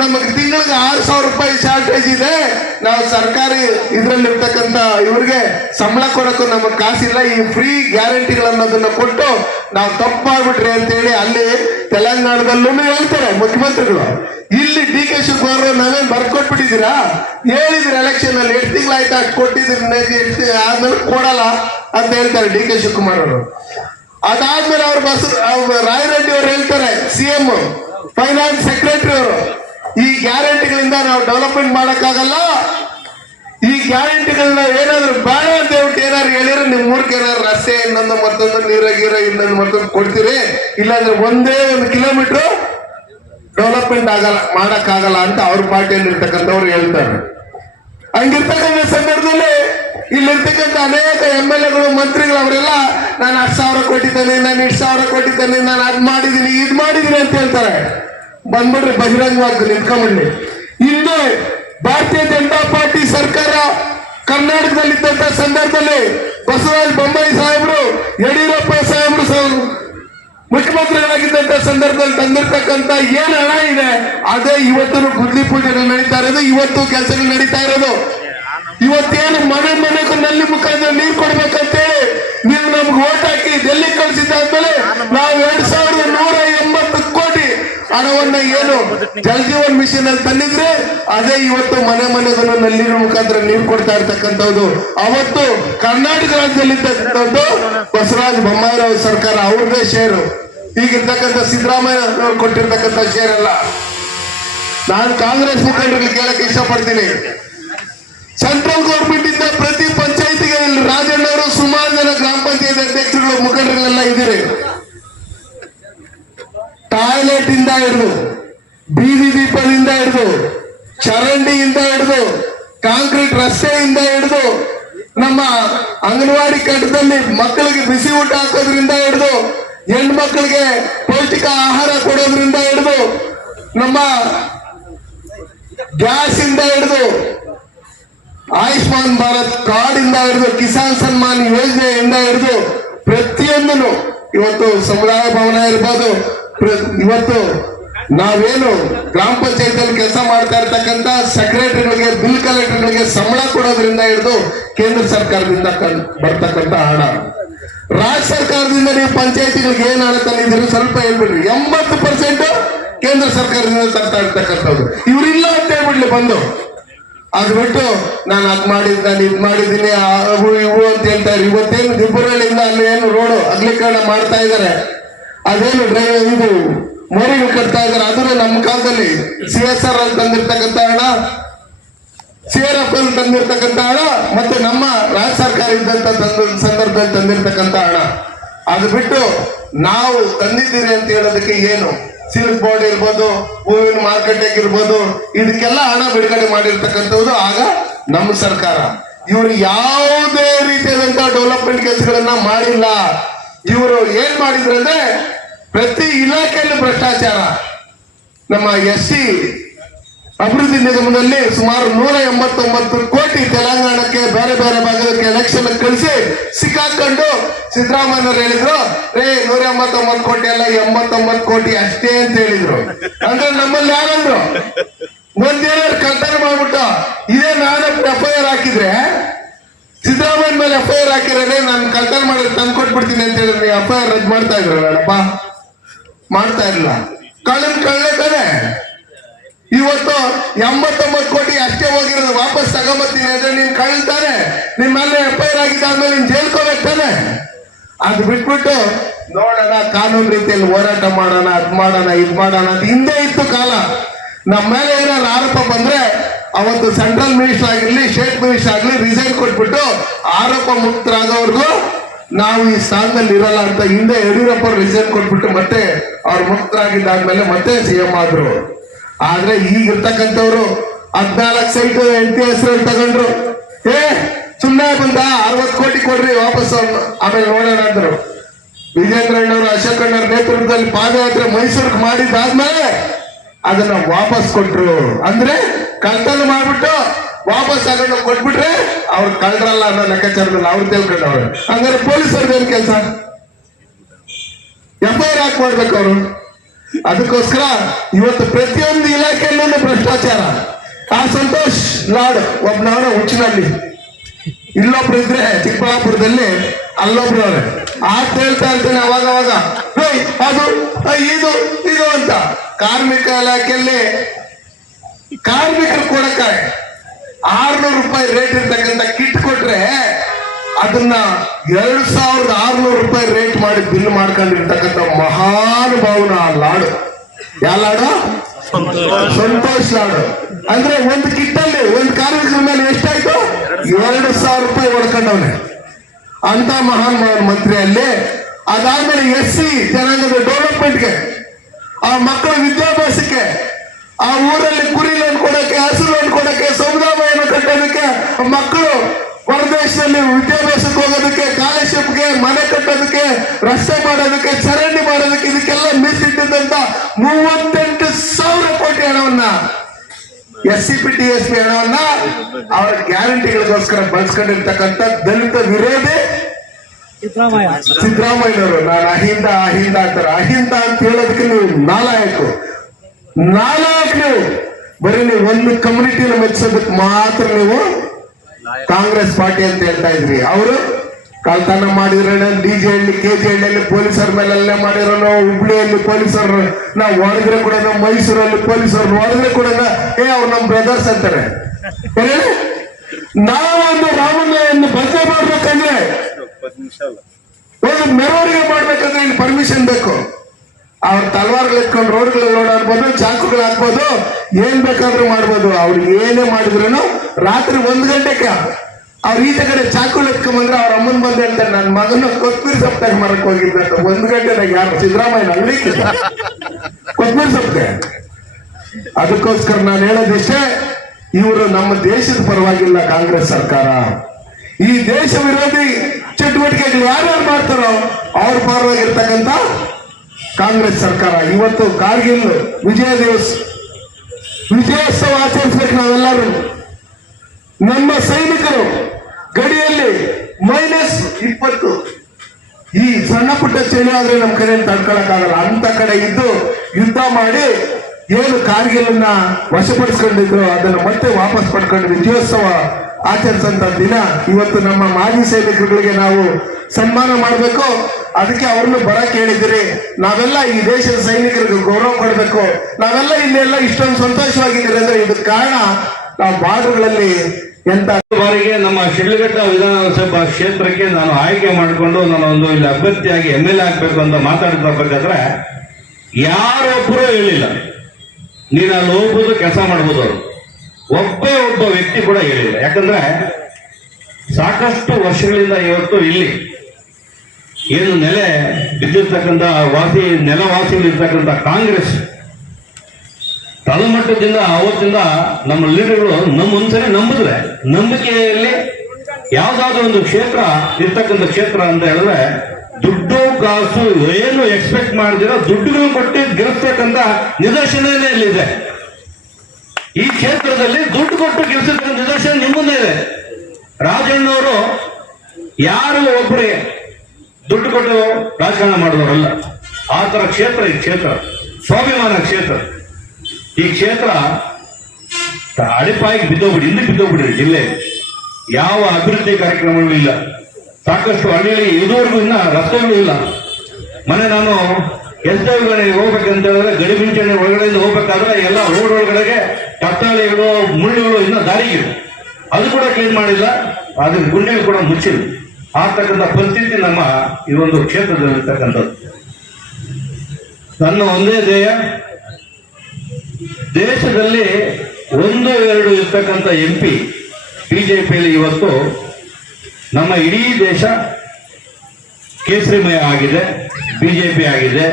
ನಮಗೆ ತಿಂಗಳಿಗೆ ಆರು ಸಾವಿರ ರೂಪಾಯಿ ಶಾರ್ಟೇಜ್ ಇದೆ. ನಾವು ಸರ್ಕಾರಿ ಇದರಲ್ಲಿ ಇರ್ತಕ್ಕಂತ ಇವ್ರಿಗೆ ಸಂಬಳ ಕೊಡಕ್ಕೂ ನಮಗ್ ಕಾಸಿಲ್ಲ. ಈ ಫ್ರೀ ಗ್ಯಾರಂಟಿಗಳನ್ನೋದನ್ನ ಕೊಟ್ಟು ನಾವು ತಪ್ಪಾಗ್ಬಿಟ್ರಿ ಅಂತ ಅಂತೇಳಿ ಅಲ್ಲಿ ತೆಲಂಗಾಣದಲ್ಲೂ ಹೇಳ್ತಾರೆ ಮುಖ್ಯಮಂತ್ರಿಗಳು. ಇಲ್ಲಿ ಡಿ ಕೆ ಶಿವಕುಮಾರ್ ನಾವೇನ್ ಬರ್ಕೊಟ್ಬಿಟ್ಟಿದ್ದೀರಾ ಹೇಳಿದ್ರಿ ಎಲೆಕ್ಷನ್ ಅಲ್ಲಿ ಎಷ್ಟು ತಿಂಗಳಾಯ್ತು ಅಷ್ಟು ಕೊಟ್ಟಿದ್ರಿ ಆದ್ಮೇಲೆ ಕೊಡಲ್ಲ ಅಂತ ಹೇಳ್ತಾರೆ ಡಿ ಕೆ ಶಿವಕುಮಾರ್ ಅವರು ಅದಾದ್ಮೇಲೆ ಅವ್ರ ಬಸ್ ರಾಯರೆಡ್ಡಿ ಅವ್ರು ಹೇಳ್ತಾರೆ ಸಿಎಂ ಫೈನಾನ್ಸ್ ಸೆಕ್ರೆಟರಿ ಅವರು. ಈ ಗ್ಯಾರಂಟಿಗಳಿಂದ ನಾವು ಡೆವಲಪ್ಮೆಂಟ್ ಮಾಡಕ್ಕಾಗಲ್ಲ. ಈ ಗ್ಯಾರಂಟಿಗಳನ್ನ ಏನಾದ್ರು ಬೇಡ ಅಂತ ಹೇಳ್ಬಿಟ್ಟು ಏನಾದ್ರು ಹೇಳಿದ್ರೆ ನಿಮ್ ಊರ್ಗೆ ಏನಾದ್ರು ರಸ್ತೆ, ಇನ್ನೊಂದು ಮತ್ತೊಂದು ನೀರ, ಗೀರ, ಇನ್ನೊಂದು ಮತ್ತೊಂದು ಕೊಡ್ತೀರಿ. ಇಲ್ಲಾಂದ್ರೆ ಒಂದೇ ಒಂದು ಕಿಲೋಮೀಟರ್ ಡೆವಲಪ್ಮೆಂಟ್ ಆಗಲ್ಲ, ಮಾಡಕ್ಕಾಗಲ್ಲ ಅಂತ ಅವ್ರ ಪಾರ್ಟಿಯಲ್ಲಿ ಇರ್ತಕ್ಕಂಥವ್ರು ಹೇಳ್ತಾರೆ. ಹಂಗಿರ್ತಕ್ಕಂಥ ಸಂದರ್ಭದಲ್ಲಿ ಇಲ್ಲಿರ್ತಕ್ಕಂಥ ಅನೇಕ ಎಂ ಎಲ್ ಎಗಳು ಮಂತ್ರಿಗಳು ಅವರೆಲ್ಲ, ನಾನು ಹತ್ತು ಸಾವಿರ ಕೊಟ್ಟಿದ್ದೇನೆ, ನಾನು ಇಷ್ಟು ಸಾವಿರ ಕೊಟ್ಟಿದ್ದೇನೆ, ನಾನು ಅದ್ ಮಾಡಿದ್ದೀನಿ, ಇದು ಮಾಡಿದ್ದೀನಿ ಅಂತ ಹೇಳ್ತಾರೆ. ಬಂದ್ಬಿಡ್ರಿ, ಬಹಿರಂಗವಾಗಿ ನಿಂತ್ಕೊಂಡ್ಬಿಡ್ಲಿ ಹಿಂದೆ ಭಾರತೀಯ ಜನತಾ ಪಾರ್ಟಿ ಸರ್ಕಾರ ಕರ್ನಾಟಕದಲ್ಲಿ ಇದ್ದಂತ ಸಂದರ್ಭದಲ್ಲಿ ಬಸವರಾಜ ಬೊಮ್ಮಾಯಿ ಸಾಹೇಬರು, ಯಡಿಯೂರಪ್ಪ ಸಾಹೇಬರು ಸಹ ಮುಖ್ಯಮಂತ್ರಿಗಳಾಗಿದ್ದಂತ ಸಂದರ್ಭದಲ್ಲಿ ತಂದಿರ್ತಕ್ಕಂತ ಏನ್ ಹಣ ಇದೆ, ಅದೇ ಇವತ್ತು ಗುದ್ಲಿ ಪೂಜೆಗಳು ನಡೀತಾ ಇರೋದು, ಇವತ್ತು ಕೆಲಸಗಳು ನಡೀತಾ ಇರೋದು. ಇವತ್ತೇನು ಮನೆ ಮನೆಗೂ ನಲ್ಲಿ ಮುಖಾಂತರ ನೀರು ಕೊಡ್ಬೇಕಂತೇಳಿ ನೀವು ನಮ್ಗೆ ಓಟ್ ಹಾಕಿ ಡೆಲ್ಲಿ ಕಳಿಸಿದ್ದಾದ್ಮೇಲೆ ನಾವು ಎರಡ್ ಸಾವಿರದ ನೂರ ಹಣವನ್ನ ಏನು ಜಲ್ ಜೀವನ್ ಮಿಷನ್ ಅಲ್ಲಿ ತಂದಿದ್ರೆ ಅದೇ ಇವತ್ತು ಮನೆ ಮನೆಗಳು ನಲ್ಲಿನ ಮುಖಾಂತರ ನೀರು ಕೊಡ್ತಾ ಇರ್ತಕ್ಕಂಥದ್ದು. ಅವತ್ತು ಕರ್ನಾಟಕ ರಾಜ್ಯದಲ್ಲಿರ್ತಕ್ಕಂಥದ್ದು ಬಸವರಾಜ ಬೊಮ್ಮಾಯಿರಾವ್ ಸರ್ಕಾರ ಅವ್ರದೇ ಶೇರು ಈಗಿರ್ತಕ್ಕಂಥ ಸಿದ್ದರಾಮಯ್ಯ ಕೊಟ್ಟಿರ್ತಕ್ಕಂಥ ಶೇರ್ ಅಲ್ಲ. ನಾನು ಕಾಂಗ್ರೆಸ್ ಮುಖಂಡರಿಗೆ ಕೇಳಕ್ಕೆ ಇಷ್ಟಪಡ್ತೀನಿ. ಸೆಂಟ್ರಲ್ ಗೌರ್ಮೆಂಟ್ ಇಂದ ಪ್ರತಿ ಪಂಚಾಯತಿಗೆ ರಾಜಣ್ಣವರು ಸುಮಾರು ಜನ ಗ್ರಾಮ ಪಂಚಾಯತ್ ಅಧ್ಯಕ್ಷರುಗಳು ಮುಖಂಡರಲ್ಲೆಲ್ಲ ಇದ್ದೀರಿ. ಟಾಯ್ಲೆಟ್ ಇಂದ ಹಿಡಿದು, ಬೀದಿ ದೀಪದಿಂದ ಹಿಡಿದು, ಚರಂಡಿಯಿಂದ ಹಿಡಿದು, ಕಾಂಕ್ರೀಟ್ ರಸ್ತೆಯಿಂದ ಹಿಡಿದು, ನಮ್ಮ ಅಂಗನವಾಡಿ ಕಟ್ಟದಲ್ಲಿ ಮಕ್ಕಳಿಗೆ ಬಿಸಿ ಊಟ ಹಾಕೋದ್ರಿಂದ ಹಿಡಿದು, ಹೆಣ್ಮಕ್ಳಿಗೆ ಪೌಷ್ಟಿಕ ಆಹಾರ ಕೊಡೋದ್ರಿಂದ ಹಿಡಿದು, ನಮ್ಮ ಗ್ಯಾಸ್ ಇಂದ ಹಿಡಿದು, ಆಯುಷ್ಮಾನ್ ಭಾರತ್ ಕಾರ್ಡ್ ಇಂದ ಹಿಡಿದು, ಕಿಸಾನ್ ಸನ್ಮಾನ್ ಯೋಜನೆಯಿಂದ ಹಿಡಿದು, ಪ್ರತಿಯೊಂದನ್ನು ಇವತ್ತು ಸಮುದಾಯ ಭವನ ಇರ್ಬೋದು ಇವತ್ತು ನಾವೇನು ಗ್ರಾಮ ಪಂಚಾಯತ್ ಕೆಲಸ ಮಾಡ್ತಾ ಇರ್ತಕ್ಕಂತ ಸೆಕ್ರೆಟರಿಗಳಿಗೆ ಬಿಲ್ ಕಲೆಕ್ಟರ್ಗಳಿಗೆ ಸಂಬಳ ಕೊಡೋದ್ರಿಂದ ಹಿಡಿದು ಕೇಂದ್ರ ಸರ್ಕಾರದಿಂದ ಬರ್ತಕ್ಕಂತ ಹಣ. ರಾಜ್ಯ ಸರ್ಕಾರದಿಂದ ನೀವು ಪಂಚಾಯತಿಗಳಿಗೆ ಏನ್ ಹಣ ತಂದಿದ್ದೀರಿ ಸ್ವಲ್ಪ ಹೇಳ್ಬಿಡ್ರಿ. ಎಂಬತ್ತು ಪರ್ಸೆಂಟ್ ಕೇಂದ್ರ ಸರ್ಕಾರದಿಂದ ತರ್ತಾ ಇರ್ತಕ್ಕಂಥದ್ದು. ಇವ್ರಿಲ್ಲ ಅಂತ ಹೇಳ್ಬಿಡ್ಲಿ ಬಂದು. ಅದು ಬಿಟ್ಟು ನಾನು ಅದ್ ಮಾಡಿದ್ ನಾನು ಇದ್ ಮಾಡಿದ್ದೀನಿ ಇವು ಅಂತ ಹೇಳ್ತಾರೆ ಇವತ್ತೇನು ದಿಬ್ಬರಳ್ಳಿಯಿಂದ ಅಲ್ಲಿ ಏನು ರೋಡು ಅಗಲೀಕರಣ ಮಾಡ್ತಾ ಇದ್ದಾರೆ ಅದೇನು ಡ್ರೈವರ್ ಇದು ಮೋರಿಗಳು ಕಟ್ತಾ ಇದಾರೆ ಅದನ್ನು ನಮ್ಮ ಕಾಲದಲ್ಲಿ ಸಿ ಎಸ್ ಆರ್ ಅಲ್ಲಿ ತಂದಿರ್ತಕ್ಕಂಥ ಹಣ ಸಿ ಆರ್ ಎಫ್ ಅಲ್ಲಿ ತಂದಿರ್ತಕ್ಕಂಥ ಹಣ, ಮತ್ತೆ ನಮ್ಮ ರಾಜ್ಯ ಸರ್ಕಾರ ಇದ್ದಂತ ತಂದ, ಸಂದರ್ಭದಲ್ಲಿ ತಂದಿರ್ತಕ್ಕಂಥ ಹಣ. ಅದು ಬಿಟ್ಟು ನಾವು ತಂದಿದ್ದೀರಿ ಅಂತ ಹೇಳೋದಕ್ಕೆ ಏನು? ಸಿಲ್ಕ್ ಬೋರ್ಡ್ ಇರ್ಬೋದು, ಹೂವಿನ ಮಾರ್ಕೆಟ್ ಇರ್ಬೋದು ಇದಕ್ಕೆಲ್ಲ ಹಣ ಬಿಡುಗಡೆ ಮಾಡಿರ್ತಕ್ಕಂಥದ್ದು ಆಗ ನಮ್ಮ ಸರ್ಕಾರ. ಇವರು ಯಾವುದೇ ರೀತಿಯಾದಂತಹ ಡೆವಲಪ್ಮೆಂಟ್ ಕೆಲಸಗಳನ್ನ ಮಾಡಿಲ್ಲ. ಇವರು ಏನ್ ಮಾಡಿದ್ರಂದ್ರೆ ಪ್ರತಿ ಇಲಾಖೆಯಲ್ಲಿ ಭ್ರಷ್ಟಾಚಾರ. ನಮ್ಮ ಎಸ್ ಸಿ ಅಭಿವೃದ್ಧಿ ನಿಗಮದಲ್ಲಿ ಸುಮಾರು ನೂರ ಎಂಬತ್ತೊಂಬತ್ತು ಕೋಟಿ ತೆಲಂಗಾಣಕ್ಕೆ ಬೇರೆ ಬೇರೆ ಭಾಗಕ್ಕೆ ಎಲೆಕ್ಷನ್ ಕಳಿಸಿ ಸಿಕ್ಕಾಕೊಂಡು ಸಿದ್ದರಾಮಯ್ಯ ಹೇಳಿದ್ರು, ರೇ, ನೂರ ಎಂಬತ್ತೊಂಬತ್ತು ಕೋಟಿ ಅಲ್ಲ, ಎಂಬತ್ತೊಂಬತ್ತು ಕೋಟಿ ಅಷ್ಟೇ ಅಂತ ಹೇಳಿದ್ರು. ಅಂದ್ರೆ ನಮ್ಮಲ್ಲಿ ಯಾರಂದ್ರು? ಒಂದೇ ಕಂಟರ್ ಮಾಡ್ಬಿಟ್ಟು, ಇದೇ ನಾನು ಎಫ್ ಐ ಆರ್ ಹಾಕಿದ್ರೆ, ಸಿದ್ದರಾಮಯ್ಯ ಮೇಲೆ ಎಫ್ ಐ ಆರ್ ಹಾಕಿದ್ರೆ ನಾನು ಕಂಟರ್ ಮಾಡಿ ತಂದು ಕೊಟ್ಬಿಡ್ತೀನಿ ಅಂತ ಹೇಳಿದ್ರೆ ಎಫ್ ಐ ಆರ್ ರದ್ದು ಮಾಡ್ತಾ ಇದ್ರು ಮಾಡ್ತಾ ಇರಲಿಲ್ಲ. ಕಳ್ಳನ್ ಕಳ್ಳೆ ಇವತ್ತು ಎಂಬತ್ತೊಂಬತ್ತು ಕೋಟಿ ಅಷ್ಟೇ ಹೋಗಿರೋದು ವಾಪಸ್ ತಗೊಂಬತ್ತೀನಿ ಅಂದ್ರೆ ನೀನ್ ಕಳ್ತಾನೆ ನಿನ್ ಮೇಲೆ ಎಫ್ ಐ ಆರ್ ಆಗಿದ್ದಾದ್ಮೇಲೆ ನೀನ್ ಅದ್ ಅದು ಬಿಟ್ಬಿಟ್ಟು ನೋಡೋಣ, ಕಾನೂನು ರೀತಿಯಲ್ಲಿ ಹೋರಾಟ ಮಾಡೋಣ, ಅದ್ ಮಾಡೋಣ, ಇದ್ ಮಾಡೋಣ ಅಂತ ಹಿಂದೆ ಇತ್ತು ಕಾಲ. ನಮ್ಮ ಮೇಲೆ ಏನಾದ್ರು ಆರೋಪ ಬಂದ್ರೆ ಅವತ್ತು ಸೆಂಟ್ರಲ್ ಮಿನಿಸ್ಟರ್ ಆಗಿರ್ಲಿ, ಸ್ಟೇಟ್ ಮಿನಿಸ್ಟರ್ ಆಗ್ಲಿ, ರಿಸೈನ್ ಕೊಟ್ಬಿಟ್ಟು ಆರೋಪ ಮುಕ್ತರಾಗೋವರೆಗೂ ನಾವು ಈ ಸ್ಥಾನದಲ್ಲಿ ಇರಲ್ಲ ಅಂತ ಹಿಂದೆ ಯಡಿಯೂರಪ್ಪ ರಿಸೈನ್ ಕೊಟ್ಬಿಟ್ಟು ಮತ್ತೆ ಅವ್ರು ಮುಕ್ತರಾಗಿದ್ದಾದ್ಮೇಲೆ ಮತ್ತೆ ಸಿಎಂ ಆದ್ರು. ಆದ್ರೆ ಈಗ ಇರ್ತಕ್ಕಂಥವ್ರು ಹದ್ನಾಲ್ಕು ಸೈಟ್ ಎಂಟಿ ಹೆಸರು ತಗೊಂಡ್ರು. ಏ ಸುಮ್ಮನೆ ಬಂದ, ಅರವತ್ತು ಕೋಟಿ ಕೊಡ್ರಿ ವಾಪಸ್ ಆಮೇಲೆ ನೋಡೋಣ ಅಂದ್ರು. ವಿಜೇಂದ್ರ ಅಣ್ಣವರು, ಅಶೋಕ್ ಅಣ್ಣವ್ರ ನೇತೃತ್ವದಲ್ಲಿ ಪಾದಯಾತ್ರೆ ಮೈಸೂರಿಗೆ ಮಾಡಿದ್ದಾದ್ಮೇಲೆ ಅದನ್ನ ವಾಪಸ್ ಕೊಟ್ರು. ಅಂದ್ರೆ ಕಳ್ತನ ಮಾಡ್ಬಿಟ್ಟು ವಾಪಸ್ ತಗೊಂಡು ಕೊಟ್ಬಿಟ್ರೆ ಅವ್ರು ಕಳ್ರಲ್ಲ ಅನ್ನೋ ಲೆಕ್ಕಾಚಾರದಲ್ಲಿ ಅವ್ರು ತಿಳ್ಕೊಂಡವ್ರು ಹಂಗಾರೆ ಪೊಲೀಸರದ್ದು ಏನ್ ಕೆಲಸ? ಎಫ್ ಐ ಆರ್ ಹಾಕಿ ಮಾಡ್ಬೇಕು ಅವರು? ಅದಕ್ಕೋಸ್ಕರ ಇವತ್ತು ಪ್ರತಿಯೊಂದು ಇಲಾಖೆಯಲ್ಲೂ ಭ್ರಷ್ಟಾಚಾರ. ಆ ಸಂತೋಷ್ ಲಾಡ್ ಒಬ್ನವನ ಹುಚ್ಚಿನಲ್ಲಿ ಇಲ್ಲೊಬ್ರು ಇದ್ರೆ ಚಿಕ್ಕಬಳ್ಳಾಪುರದಲ್ಲಿ ಅಲ್ಲೊಬ್ರು ಅವ್ರೆ. ಆತ ಹೇಳ್ತಾ ಇರ್ತಾನೆ ಅವಾಗ ಅವಾಗ. "ಏಯ್, ಅದು ಇದು ಇದು ಅಂತ. ಕಾರ್ಮಿಕ ಇಲಾಖೆಯಲ್ಲಿ ಕಾರ್ಮಿಕರು ಕೊಡಕ ಆರ್ನೂರು ರೂಪಾಯಿ ರೇಟ್ ಇರ್ತಕ್ಕಂಥ ಕಿಟ್ ಕೊಟ್ರೆ ಅದನ್ನ ಎರಡ್ ಸಾವಿರದ ಆರ್ನೂರು ರೂಪಾಯಿ ರೇಟ್ ಮಾಡಿ ಬಿಲ್ ಮಾಡ್ಕೊಂಡಿರ್ತಕ್ಕಂಥ ಮಹಾನುಭಾವನ ಆ ಲಾಡು. ಯಾವ ಲಾಡು? ಸಂತೋಷ್ ಲಾಡು. ಅಂದ್ರೆ ಒಂದು ಕಿಟ್ಟಲ್ಲಿ ಒಂದು ಕಾರ್ಮಿಕರ ಮೇಲೆ ಎಷ್ಟಾಯ್ತು? ಎರಡು ಸಾವಿರ ರೂಪಾಯಿ ಹೊಡ್ಕೊಂಡವನೆ. ಅಂತ ಮಹಾನ್ ಮಹಾನ್ ಮಂತ್ರಿ ಅಲ್ಲಿ. ಅದಾದ್ಮೇಲೆ ಎಸ್ ಸಿ ಜನಾಂಗದ ಡೆವಲಪ್ಮೆಂಟ್ಗೆ ಆ ಮಕ್ಕಳ ವಿದ್ಯಾಭ್ಯಾಸಕ್ಕೆ ಆ ಊರಲ್ಲಿ ಕುರಿ ಲೋನ್ ಕೊಡಕ್ಕೆ ಹಸಿರು ಲೋನ್ ಕೊಡಕ್ಕೆ ಸಮುದಾಯವನ್ನು ಕಟ್ಟೋದಕ್ಕೆ ಮಕ್ಕಳು ಹೊರದೇಶದಲ್ಲಿ ವಿದ್ಯಾಭ್ಯಾಸಕ್ಕೆ ಹೋಗೋದಕ್ಕೆ ಸ್ಕಾಲರ್ಶಿಪ್ಗೆ ಮನೆ ಕಟ್ಟೋದಕ್ಕೆ ರಸ್ತೆ ಮಾಡೋದಕ್ಕೆ ಚರಂಡಿ ಮಾಡೋದಕ್ಕೆ ಇದಕ್ಕೆಲ್ಲ ಮೀಸಿಟ್ಟಿದ್ದಂತ ಮೂವತ್ತೆಂಟು ಸಾವಿರ ಕೋಟಿ ಹಣವನ್ನ S C P T S P ಹಣವನ್ನ ಅವರ ಗ್ಯಾರಂಟಿಗಳಿಗೋಸ್ಕರ ಬಳಸ್ಕೊಂಡಿರ್ತಕ್ಕಂಥ ದಲಿತ ವಿರೋಧಿ ಸಿದ್ದರಾಮಯ್ಯ. ಸಿದ್ದರಾಮಯ್ಯನವರು. ನಾನು ಅಹಿಂದ ಅಹಿಂದ ಅಂತಾರೆ. ಅಹಿಂದ ಅಂತ ಹೇಳೋದಕ್ಕೆ ನೀವು ನಾಲಾಯಕು ನಾಲಾಯಕ್ ನೀವು ಬರೀ ನೀವು ಒಂದು ಕಮ್ಯುನಿಟಿನ ಮೆಚ್ಚೋದಕ್ಕೆ ಮಾತ್ರ ನೀವು ಕಾಂಗ್ರೆಸ್ ಪಾರ್ಟಿ ಅಂತ ಹೇಳ್ತಾ ಇದ್ರಿ. ಅವರು ಕಳ್ತನ ಮಾಡಿದ್ರೆ D J Halli K G ಹಳ್ಳಿಯಲ್ಲಿ ಪೊಲೀಸರ ಮೇಲೆಲ್ಲ ಮಾಡಿರೋ ಹುಬ್ಳಿಯಲ್ಲಿ ಪೊಲೀಸರು ನಾವು ಹೊಡೆದ್ರೆ ಕೂಡ ಮೈಸೂರಲ್ಲಿ ಪೊಲೀಸರು ಹೊಡೆದ್ರೆ ಕೂಡ ಏ ಅವ್ರು ನಮ್ ಬ್ರದರ್ಸ್ ಅಂತಾರೆ? ನಾವೊಂದು ರಾಮನನ್ನು ಭಜನೆ ಮಾಡ್ಬೇಕಂದ್ರೆ ಒಂದು ಮೆರವಣಿಗೆ ಮಾಡ್ಬೇಕಂದ್ರೆ ಇಲ್ಲಿ ಪರ್ಮಿಷನ್ ಬೇಕು. ಅವ್ರ ತಲವಾರ್ಗಳು ಎತ್ಕೊಂಡು ರೋಡ್ಗಳಲ್ಲಿ ಓಡಾಡ್ಬೋದು ಚಾಕುಗಳು ಹಾಕ್ಬೋದು ಏನ್ ಬೇಕಾದ್ರೂ ಮಾಡ್ಬೋದು. ಅವ್ರು ಏನೇ ಮಾಡಿದ್ರು ರಾತ್ರಿ ಒಂದ್ ಗಂಟೆಗೆ ಅವ್ರ ಈಚೆ ಕಡೆ ಚಾಕುಗಳು ಎತ್ಕೊಂಡ್ಬಂದ್ರೆ ಅವ್ರ ಅಮ್ಮನ್ ಬಂದ್ ಹೇಳ್ತಾರೆ ನನ್ನ ಮಗನ ಕೊತ್ಮೀರಿ ಸೊಪ್ಪಾಗ ಮರಕ್ ಹೋಗಿದ್ದ ಒಂದ್ ಗಂಟೆದಾಗ ಯಾರು ಸಿದ್ದರಾಮಯ್ಯ ಅಲ್ಲಿ ಕೊತ್ಮೀರಿ ಸೊಪ್ಪೆ ಅದಕ್ಕೋಸ್ಕರ ನಾನು ಹೇಳೋದಿಷ್ಟೇ, ಇವರು ನಮ್ಮ ದೇಶದ ಪರವಾಗಿಲ್ಲ ಕಾಂಗ್ರೆಸ್ ಸರ್ಕಾರ. ಈ ದೇಶ ವಿರೋಧಿ ಚಟುವಟಿಕೆಗಳು ಯಾರ್ಯಾರು ಮಾಡ್ತಾರೋ ಅವ್ರ ಪರವಾಗಿರ್ತಕ್ಕಂಥ ಕಾಂಗ್ರೆಸ್ ಸರ್ಕಾರ. ಇವತ್ತು ಕಾರ್ಗಿಲ್ ವಿಜಯ ದಿವಸ. ವಿಜಯೋತ್ಸವ ಆಚರಿಸ್ಬೇಕು ನಾವೆಲ್ಲರೂ. ನಮ್ಮ ಸೈನಿಕರು ಗಡಿಯಲ್ಲಿ ಮೈನಸ್ ಇಪ್ಪತ್ತು. ಈ ಸಣ್ಣ ಪುಟ್ಟ ಚಳಿ ಆದ್ರೆ ನಮ್ಮ ಕಡೆಯಲ್ಲಿ ತಡ್ಕೊಳಕ್ಕಾಗಲ್ಲ ಅಂತ ಕಡೆ ಇದ್ದು ಯುದ್ಧ ಮಾಡಿ ಏನು ಕಾರ್ಗಿಲನ್ನ ವಶಪಡಿಸ್ಕೊಂಡಿದ್ರು, ಅದನ್ನು ಮತ್ತೆ ವಾಪಸ್ ಪಡ್ಕೊಂಡು ವಿಜಯೋತ್ಸವ ಆಚರಿಸಂತ ದಿನ ಇವತ್ತು ನಮ್ಮ ಮಾಜಿ ಸೈನಿಕರುಗಳಿಗೆ ನಾವು ಸನ್ಮಾನ ಮಾಡಬೇಕು. ಅದಕ್ಕೆ ಅವ್ರನ್ನು ಬರಕ್ ಕೇಳಿದಿರಿ ನಾವೆಲ್ಲ ಈ ದೇಶದ ಸೈನಿಕರಿಗೆ ಗೌರವ ಕೊಡಬೇಕು. ನಾವೆಲ್ಲ ಇನ್ನೆಲ್ಲ ಇಷ್ಟೊಂದು ಸಂತೋಷವಾಗಿದ್ದೀರಿ ಅಂದ್ರೆ ಇದಕ್ಕೆ ಕಾರಣ ನಾವು ಬಾರ್ಡರ್ಗಳಲ್ಲಿ ಎಂತ ಬಾರಿಗೆ ನಮ್ಮ ಶಿಡ್ಲಘಟ್ಟ ವಿಧಾನಸಭಾ ಕ್ಷೇತ್ರಕ್ಕೆ ನಾನು ಆಯ್ಕೆ ಮಾಡಿಕೊಂಡು ನಾನು ಒಂದು ಇಲ್ಲಿ ಅಭ್ಯರ್ಥಿಯಾಗಿ ಎಂ ಎಲ್ ಎ ಆಗ್ಬೇಕು ಅಂತ ಮಾತಾಡ್ತಾ ಬೇಕಾದ್ರೆ ಯಾರೊಬ್ಬರು ಹೇಳಿಲ್ಲ. ನೀನು ಅಲ್ಲಿ ಹೋಗ್ಬೋದು, ಕೆಲಸ ಮಾಡ್ಬೋದು ಅವರು. ಒಬ್ಬೇ ಒಬ್ಬ ವ್ಯಕ್ತಿ ಕೂಡ ಹೇಳಿಲ್ಲ. ಯಾಕಂದ್ರೆ ಸಾಕಷ್ಟು ವರ್ಷಗಳಿಂದ ಇವತ್ತು ಇಲ್ಲಿ ಏನು ನೆಲೆ ಬಿದ್ದಿರ್ತಕ್ಕಂಥ ವಾಸಿ ನೆಲವಾಸಿಗಳಿರ್ತಕ್ಕಂಥ ಕಾಂಗ್ರೆಸ್, ತಳಮಟ್ಟದಿಂದ ಅವತ್ತಿಂದ ನಮ್ಮ ಲೀಡರ್ಗಳು ನಮ್ಮ ಒಂದ್ಸರಿ ನಂಬಿದ್ರೆ, ನಂಬಿಕೆಯಲ್ಲಿ ಯಾವ್ದಾದ್ರು ಒಂದು ಕ್ಷೇತ್ರ, ಇರ್ತಕ್ಕಂಥ ಕ್ಷೇತ್ರ ಅಂತ ಹೇಳಿದ್ರೆ, ದುಡ್ಡು, ಕಾಸು ಏನು ಎಕ್ಸ್ಪೆಕ್ಟ್ ಮಾಡಿದಿರೋ ದುಡ್ಡುಗಳು ಕೊಟ್ಟು ಗೆಲ್ಲಿಸ್ತಕ್ಕಂಥ ನಿದರ್ಶನನೇ ಇಲ್ಲಿದೆ. ಈ ಕ್ಷೇತ್ರದಲ್ಲಿ ದುಡ್ಡು ಕೊಟ್ಟು ಗೆಲ್ಸಿರ್ತಕ್ಕಂಥ ನಿದರ್ಶನ ನಿಮ್ಮದೇ ಇದೆ. ರಾಜಣ್ಣವರು ಯಾರು ಒಬ್ಬರೇ ದುಡ್ಡು ಕೊಟ್ಟು ರಾಜಕಾರಣ ಮಾಡಿದವರಲ್ಲ ಆ ಥರ ಕ್ಷೇತ್ರ ಈ ಕ್ಷೇತ್ರ. ಸ್ವಾಭಿಮಾನ ಕ್ಷೇತ್ರ. ಈ ಕ್ಷೇತ್ರ ಅಡಿಪಾಯಿಗೆ ಬಿದ್ದೋಗ್ಬಿಡಿ ಇಲ್ಲಿ ಬಿದ್ದೋಗ್ಬಿಡ್ರಿ ಜಿಲ್ಲೆ. ಯಾವ ಅಭಿವೃದ್ಧಿ ಕಾರ್ಯಕ್ರಮಗಳು ಇಲ್ಲ. ಸಾಕಷ್ಟು ಹಳ್ಳಿಯಲ್ಲಿ ಇದುವರೆಗೂ ಇನ್ನ ರಸ್ತೆಗಳು ಇಲ್ಲ. ಮನೆ ನಾನು ಗಳಿಗೆ ಹೋಗ್ಬೇಕಂತ ಹೇಳಿದ್ರೆ ಗಡಿ ಮಿಂಚಣಿ ಒಳಗಡೆಯಿಂದ ಹೋಗ್ಬೇಕಾದ್ರೆ ಎಲ್ಲ ರೋಡ್ ಒಳಗಡೆಗೆ ಕತ್ತಾಳೆಗಳು ಮುಳ್ಳುಗಳು ಇನ್ನ ದಾರಿಗಳು ಅದು ಕೂಡ ಕ್ಲೀನ್ ಮಾಡಿಲ್ಲ ಅದ್ರ ಗುಂಡಿಗೆ ಕೂಡ ಮುಚ್ಚಿಲ್ಲ ಆಗ್ತಕ್ಕಂಥ ಪರಿಸ್ಥಿತಿ ನಮ್ಮ ಈ ಒಂದು ಕ್ಷೇತ್ರದಲ್ಲಿರ್ತಕ್ಕಂಥದ್ದು. ನನ್ನ ಒಂದೇ ಧ್ಯೇಯ, ದೇಶದಲ್ಲಿ ಒಂದು ಎರಡು ಇರ್ತಕ್ಕಂಥ ಎಂ ಪಿ ಬಿಜೆಪಿಯಲ್ಲಿ ಇವತ್ತು ನಮ್ಮ ಇಡೀ ದೇಶ ಕೇಸರಿಮಯ ಆಗಿದೆ, ಬಿಜೆಪಿ ಆಗಿದೆ.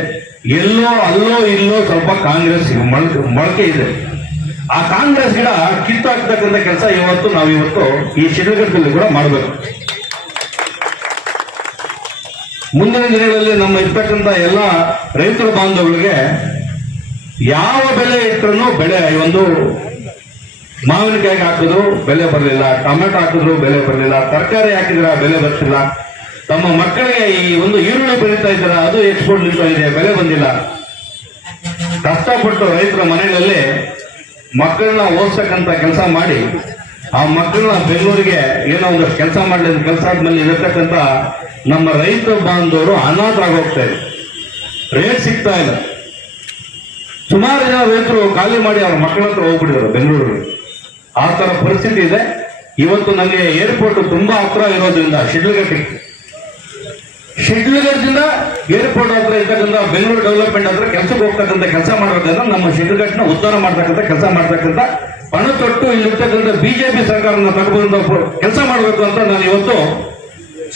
ಎಲ್ಲೋ, ಅಲ್ಲೋ, ಇಲ್ಲೋ ಸ್ವಲ್ಪ ಕಾಂಗ್ರೆಸ್ ಮೊಳಕೆ ಮೊಳಕೆ ಇದೆ. ಆ ಕಾಂಗ್ರೆಸ್ ಗಿಡ ಕಿತ್ತಾಕ್ತಕ್ಕಂಥ ಕೆಲಸ ಇವತ್ತು ನಾವು ಇವತ್ತು ಈ ಚಿತ್ರದುರ್ಗದಲ್ಲಿ ಕೂಡ ಮಾಡಬೇಕು. ಮುಂದಿನ ದಿನಗಳಲ್ಲಿ ನಮ್ಮ ಇರ್ತಕ್ಕಂಥ ಎಲ್ಲ ರೈತರ ಬಾಂಧವರಿಗೆ ಯಾವ ಬೆಲೆ ಇಟ್ಟರೂ ಬೆಳೆ ಒಂದು ಮಾವಿನಕಾಯಿಗೆ ಹಾಕಿದ್ರು ಬೆಲೆ ಬರಲಿಲ್ಲ, ಟೊಮೆಟೊ ಹಾಕಿದ್ರು ಬೆಲೆ ಬರಲಿಲ್ಲ, ತರಕಾರಿ ಹಾಕಿದ್ರೆ ಬೆಲೆ ಬರ್ತಿಲ್ಲ. ತಮ್ಮ ಮಕ್ಕಳಿಗೆ ಈ ಒಂದು ಈರುಳ್ಳಿ ಬೆಳೀತಾ ಇದ್ದಾರೆ, ಅದು ಎಕ್ಸ್ಪೋರ್ಟ್ ನಿಲ್ತಾ ಇದೆ, ಬೆಲೆ ಬಂದಿಲ್ಲ. ಕಷ್ಟಪಟ್ಟು ರೈತರ ಮನೆಗಳಲ್ಲಿ ಮಕ್ಕಳನ್ನ ಓದಿಸ್ತಕ್ಕಂಥ ಕೆಲಸ ಮಾಡಿ ಆ ಮಕ್ಕಳನ್ನ ಬೆಂಗಳೂರಿಗೆ ಏನೋ ಒಂದು ಕೆಲಸ ಮಾಡಲಿ ಕೆಲಸ ಆದ್ಮೇಲೆ ಇರತಕ್ಕಂಥ ನಮ್ಮ ರೈತ ಬಾಂಧವರು ಅನಾಥರಾಗಿ ಹೋಗ್ತಾ ಇದೆ. ರೇಟ್ ಸಿಗ್ತಾ ಇಲ್ಲ. ಸುಮಾರು ಜನ ರೈತರು ಖಾಲಿ ಮಾಡಿ ಅವ್ರ ಮಕ್ಕಳ ಹತ್ರ ಹೋಗ್ಬಿಟ್ಟಿದ್ದಾರೆ ಬೆಂಗಳೂರಿಗೆ. ಆ ಥರ ಪರಿಸ್ಥಿತಿ ಇದೆ. ಇವತ್ತು ನನಗೆ ಏರ್ಪೋರ್ಟ್ ತುಂಬಾ ಹತ್ರ ಇರೋದ್ರಿಂದ ಶಿಡ್ಲಘಟ್ಟಿಗೆ ಶಿಡ್ಲಘಟ್ಟದಿಂದ ಏರ್ಪೋರ್ಟ್ ಹತ್ರ ಇರ್ತಕ್ಕಂಥ ಬೆಂಗಳೂರು ಡೆವಲಪ್ಮೆಂಟ್ ಹತ್ರ ಕೆಲಸಕ್ಕೆ ಹೋಗ್ತಕ್ಕಂಥ ಕೆಲಸ ಮಾಡೋದ್ರಿಂದ ನಮ್ಮ ಶಿಡ್ಲಘಟ್ಟನ ಉದ್ಧಾರ ಮಾಡ್ತಕ್ಕಂಥ, ಕೆಲಸ ಮಾಡ್ತಕ್ಕಂಥ ಪಣ ತೊಟ್ಟು ಇಲ್ಲಿರ್ತಕ್ಕಂಥ ಬಿಜೆಪಿ ಸರ್ಕಾರನ ತಗೊಂಡು ಕೆಲಸ ಮಾಡಬೇಕು ಅಂತ ನಾನು ಇವತ್ತು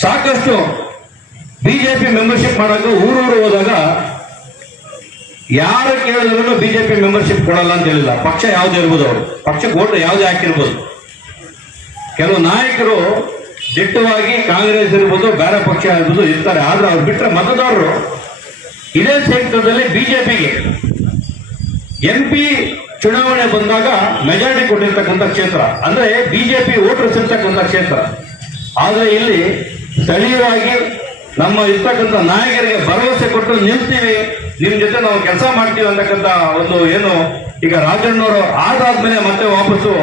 ಸಾಕಷ್ಟು ಬಿಜೆಪಿ ಮೆಂಬರ್ಶಿಪ್ ಮಾಡೋಕೆ ಊರೂರು ಹೋದಾಗ ಯಾರು ಕೇಳಿದ್ರು ಬಿಜೆಪಿ ಮೆಂಬರ್ಶಿಪ್ ಕೊಡಲ್ಲ ಅಂತ ಹೇಳಿಲ್ಲ. ಪಕ್ಷ ಯಾವ್ದು ಇರ್ಬೋದು ಅವರು. ಪಕ್ಷಕ್ಕೆ ಓಟ್ ಯಾವ್ದು ಹಾಕಿರ್ಬೋದು. ಕೆಲವು ನಾಯಕರು ದಿಟ್ಟವಾಗಿ ಕಾಂಗ್ರೆಸ್ ಇರ್ಬೋದು, ಬೇರೆ ಪಕ್ಷ ಇರ್ಬೋದು ಇರ್ತಾರೆ. ಆದ್ರೆ ಅವ್ರು ಬಿಟ್ಟರೆ ಮತದಾರರು ಇದೇ ಕ್ಷೇತ್ರದಲ್ಲಿ ಬಿಜೆಪಿಗೆ ಎಂ ಪಿ ಚುನಾವಣೆ ಬಂದಾಗ ಮೆಜಾರಿಟಿ ಕೊಟ್ಟಿರ್ತಕ್ಕಂಥ ಕ್ಷೇತ್ರ, ಅಂದ್ರೆ ಬಿಜೆಪಿ ವೋಟರ್ಸ್ ಇರ್ತಕ್ಕಂಥ ಕ್ಷೇತ್ರ. ಆದರೆ ಇಲ್ಲಿ ಸ್ಥಳೀಯವಾಗಿ ನಮ್ಮ ಇರ್ತಕ್ಕಂಥ ನಾಯಕರಿಗೆ ಭರವಸೆ ಕೊಟ್ಟು ನಿಲ್ತೀವಿ. ನಿಮ್ ಜೊತೆ ನಾವು ಕೆಲಸ ಮಾಡ್ತೀವಿ ಅಂತಕ್ಕಂಥ ಒಂದು ಏನು, ಈಗ ರಾಜಣ್ಣವರು ಆದಾದ್ಮೇಲೆ ಮತ್ತೆ ವಾಪಸ್ಸು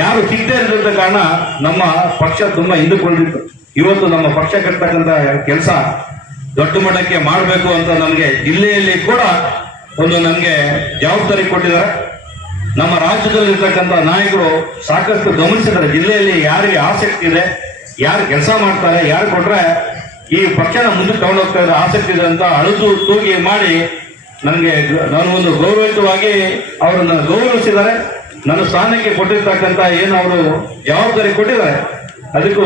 ಯಾರು ಸಿಗದೆ ಇರೋದ ಕಾರಣ ನಮ್ಮ ಪಕ್ಷ ತುಂಬಾ ಹಿಂದುಕೊಂಡಿತ್ತು. ಇವತ್ತು ನಮ್ಮ ಪಕ್ಷ ಕಟ್ಟತಕ್ಕಂಥ ಕೆಲಸ ದೊಡ್ಡ ಮಟ್ಟಕ್ಕೆ ಮಾಡಬೇಕು ಅಂತ ನಮಗೆ ಜಿಲ್ಲೆಯಲ್ಲಿ ಕೂಡ ಒಂದು ನಮಗೆ ಜವಾಬ್ದಾರಿ ಕೊಟ್ಟಿದ್ದಾರೆ. ನಮ್ಮ ರಾಜ್ಯದಲ್ಲಿ ಇರ್ತಕ್ಕಂಥ ನಾಯಕರು ಸಾಕಷ್ಟು ಗಮನಿಸಿದ್ದಾರೆ. ಜಿಲ್ಲೆಯಲ್ಲಿ ಯಾರಿಗೆ ಆಸಕ್ತಿ ಇದೆ, ಯಾರು ಕೆಲಸ ಮಾಡ್ತಾರೆ, ಯಾರು ಕೊಟ್ರೆ ಈ ಪಕ್ಷನ ಮುಂದೆ ತಗೊಂಡೋಗ್ತಾ ಇರೋ ಆಸಕ್ತಿ ಇದೆ ಅಂತ ಅಳುದು ತೂಗಿ ಮಾಡಿ ನನಗೆ ನಾನು ಒಂದು ಗೌರವಿತವಾಗಿ ಅವರನ್ನು ಗೌರವಿಸಿದ್ದಾರೆ. ನನ್ನ ಸ್ಥಾನಕ್ಕೆ ಕೊಟ್ಟಿರ್ತಕ್ಕಂಥ ಏನು ಅವರು ಜವಾಬ್ದಾರಿ ಕೊಟ್ಟಿದ್ದಾರೆ, ಅದಕ್ಕೂ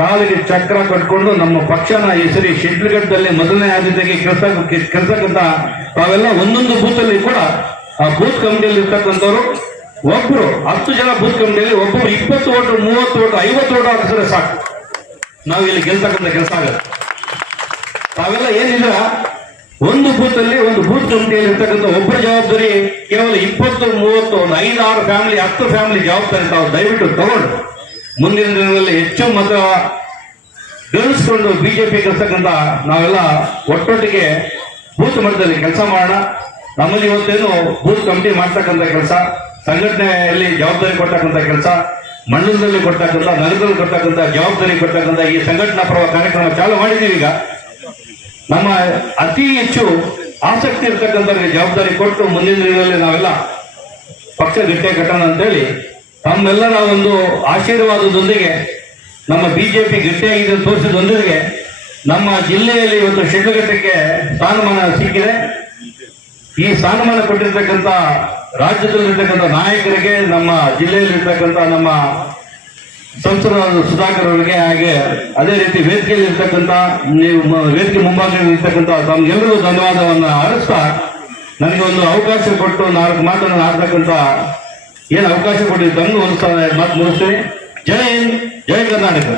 ಕಾಲಿಗೆ ಚಕ್ರ ಕಟ್ಕೊಂಡು ನಮ್ಮ ಪಕ್ಷನ ಈ ಸರಿ ಶಿಡ್ಲಘಟ್ಟದಲ್ಲಿ ಮೊದಲನೇ ಆದ್ಯತೆಗೆ ಕೆಲಸ, ಕೆಲಸಕ್ಕಂತ ತಾವೆಲ್ಲ ಒಂದೊಂದು ಬೂತಲ್ಲಿ ಕೂಡ ಆ ಬೂತ್ ಕಮಿಟಿಯಲ್ಲಿ ಇರ್ತಕ್ಕಂಥವ್ರು, ಒಬ್ರು ಹತ್ತು ಜನ ಬೂತ್ ಕಮಿಟಿಯಲ್ಲಿ ಒಬ್ಬರು ಇಪ್ಪತ್ತು ಓಟು, ಮೂವತ್ತು ಓಟು, ಐವತ್ತು ಓಟು ಹಾಕಿದ್ರೆ ಸಾಕು. ನಾವು ಇಲ್ಲಿ ಗೆಲ್ತಕ್ಕಂಥ ಕೆಲಸ ಆಗುತ್ತೆ ತಾವೆಲ್ಲ ಏನಿಲ್ಲ ಒಂದು ಬೂತ್ ಅಲ್ಲಿ, ಒಂದು ಬೂತ್ ಕಮಿಟಿಯಲ್ಲಿ ಇರ್ತಕ್ಕಂಥ ಒಬ್ಬರ ಜವಾಬ್ದಾರಿ ಕೇವಲ ಇಪ್ಪತ್ತು, ಮೂವತ್ತು, ಒಂದು ಐದಾರು ಫ್ಯಾಮಿಲಿ ಹತ್ತು ಫ್ಯಾಮಿಲಿ ಜವಾಬ್ದಾರಿ ತಾವು ದಯವಿಟ್ಟು ತಗೊಂಡು, ಮುಂದಿನ ದಿನದಲ್ಲಿ ಹೆಚ್ಚು ಮತ ಗಳಿಸ್ಕೊಂಡು ಬಿಜೆಪಿ ಗೆಲ್ತಕ್ಕಂಥ ನಾವೆಲ್ಲ ಒಟ್ಟೊಟ್ಟಿಗೆ ಬೂತ್ ಮಟ್ಟದಲ್ಲಿ ಕೆಲಸ ಮಾಡೋಣ. ನಮ್ಮಲ್ಲಿ ಇವತ್ತೇನು ಬೂತ್ ಕಮಿಟಿ ಮಾಡ್ತಕ್ಕಂಥ ಕೆಲಸ, ಸಂಘಟನೆಯಲ್ಲಿ ಜವಾಬ್ದಾರಿ ಕೊಡ್ತಕ್ಕಂಥ ಕೆಲಸ, ಮಂಡಲದಲ್ಲಿ ಕೊಡ್ತಕ್ಕಂಥ, ನಗರದಲ್ಲಿ ಕೊಡ್ತಕ್ಕಂಥ ಜವಾಬ್ದಾರಿ ಕೊಡ್ತಕ್ಕಂಥ ಈ ಸಂಘಟನಾ ಪರ್ವ ಕಾರ್ಯಕ್ರಮ ಚಾಲು ಮಾಡಿದ್ದೀವಿ ಈಗ. ನಮ್ಮ ಅತಿ ಹೆಚ್ಚು ಆಸಕ್ತಿ ಇರ್ತಕ್ಕಂಥ ಜವಾಬ್ದಾರಿ ಕೊಟ್ಟು ಮುಂದಿನ ದಿನಗಳಲ್ಲಿ ನಾವೆಲ್ಲ ಪಕ್ಷ ಗಟ್ಟೆ ಕಟ್ಟೋಣ ಅಂತೇಳಿ ತಮ್ಮೆಲ್ಲರ ಒಂದು ಆಶೀರ್ವಾದದೊಂದಿಗೆ ನಮ್ಮ ಬಿಜೆಪಿ ಗಟ್ಟಿಯಾಗಿದೆ ತೋರಿಸಿದೊಂದಿಗೆ ನಮ್ಮ ಜಿಲ್ಲೆಯಲ್ಲಿ ಇವತ್ತು ಶಿಡ್ಲಘಟ್ಟಕ್ಕೆ ಸ್ಥಾನಮಾನ ಸಿಕ್ಕಿದೆ. ಈ ಸ್ಥಾನಮಾನ ಕೊಟ್ಟಿರ್ತಕ್ಕಂಥ ರಾಜ್ಯದಲ್ಲಿರ್ತಕ್ಕಂಥ ನಾಯಕರಿಗೆ, ನಮ್ಮ ಜಿಲ್ಲೆಯಲ್ಲಿರ್ತಕ್ಕಂಥ ನಮ್ಮ ಸಂಸದರಾದ ಸುಧಾಕರ್ ಅವರಿಗೆ ಹಾಗೆ ಅದೇ ರೀತಿ ವೇದಿಕೆಯಲ್ಲಿ ಇರ್ತಕ್ಕಂಥ ನೀವು ವೇದಿಕೆ ಮುಂಭಾಗದಲ್ಲಿ ಇರ್ತಕ್ಕಂಥ ಧನ್ಯವಾದವನ್ನು ಅರಿಸ್ತಾ ನನಗೆ ಒಂದು ಅವಕಾಶ ಕೊಟ್ಟು ನಾಲ್ಕು ಮಾತನ್ನು ಆಡ್ತಕ್ಕಂಥ ಏನು ಅವಕಾಶ ಕೊಟ್ಟಿದ್ದು ತಮ್ಗೆ ಒಂದು ಮಾತು ಮುಗಿಸ್ತೀನಿ. ಜೈ ಹಿಂದ್, ಜೈ ಕರ್ನಾಟಕ.